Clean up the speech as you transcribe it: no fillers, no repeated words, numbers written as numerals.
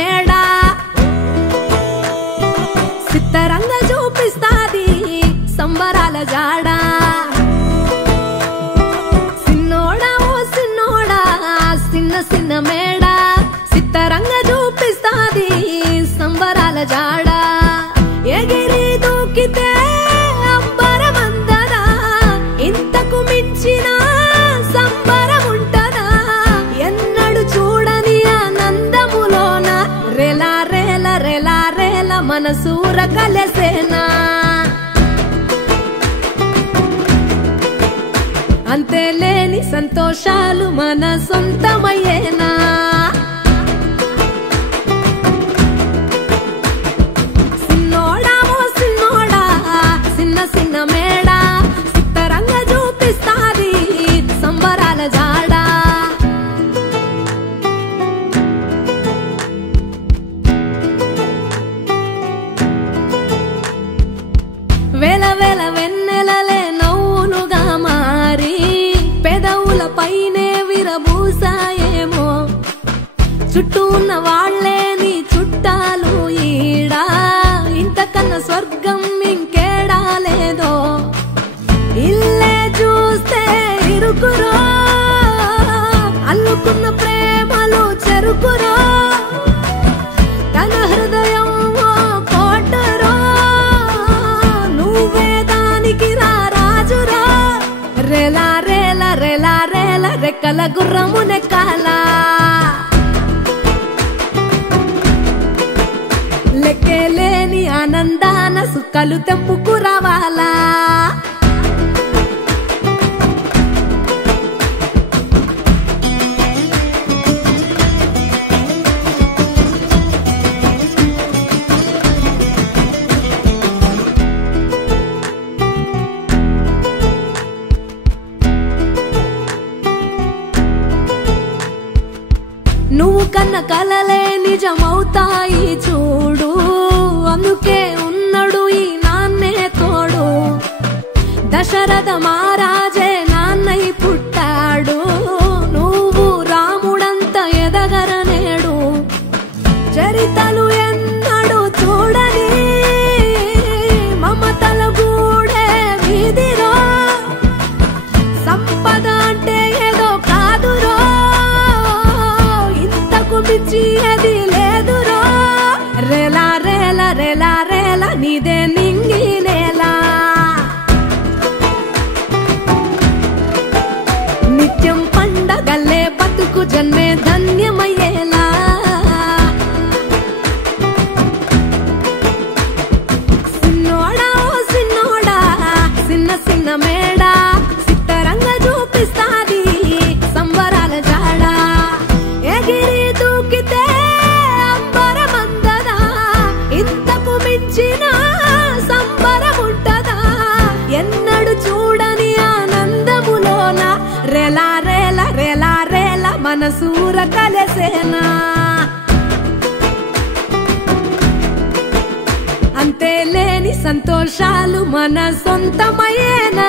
మేడ సిత్తరంగ చూపిస్తాది సంబరాల జాడ సిన్నోడా ఓ సిన్నోడా సిన్న సిన్న మేడ సిత్తరంగ చూపిస్తాది సంబరాల జాడ ఎగిరి దూకితే అంబరమందదా ఇంతకు మించిన సంబరం ఉంటదా ఎన్నడు చూడని ఆనందములోన రెలా రేల రెలా రేల మనసూర కలసేనా అంతే లేని సంతోషాలు మన సొంతమయ్యేనా సిన్నోడా ఓ సిన్నోడా సిన్న సిన్న మేడ సిత్తరంగ చూపిస్తాది సంబరాల జాడ వేల వేల వెన్నెలలే నవ్వులుగా మారి పెదవుల పైనే విరబూసాయేమో చుట్టూ ఉన్న వాళ్లే నీ చుట్టాలు ఈడా ఇంతకన్నా స్వర్గం ఇంకేడా లేదో ఇల్లే చూస్తే ఇరుకురో అల్లుకున్న ప్రేమలు చెరుకురో తన హృదయం కోటరో నువ్వే దానికి రాజురా రేలా రేల రేలా రేల రెక్కల గుర్రము నెక్కాలా లెక్కేలేని ఆనందాన సుక్కలు తెంపుకు రావాలా నువ్వు కన్న కలలే నిజమవుతాయి చూడు అందుకే ఉన్నాడు ఈ నాన్నే తోడు దశరథ మహారాజే నాన్నై పుట్టాడు నువ్వు రాముడంత ఎదగరనేడు చరితలు ఎన్నడు చూడని మమతల గూడే వీధిరో సంపద అంటే ఏదో కాదురో మించి అది లేదురో రేలా రేల రేలా రేల నీదే నింగి నేలా నిత్యం పండగల్లే బతుకు జన్మే ధన్యమయ్యేలా సిన్నోడా ఓ సిన్నోడా సిన్న సిన్న మేడ సిత్తరంగ చూపిస్తాది సంబరాల జాడ ఎగిరి దూకితే అంబరమందదా ఇంతకు మించిన సంబరం ఉంటదా ఎన్నడు చూడని ఆనందములోన రెలా రేల రెలా రేల మనసూర కలసేనా అంతే లేని సంతోషాలు మన సొంతమయ్యేనా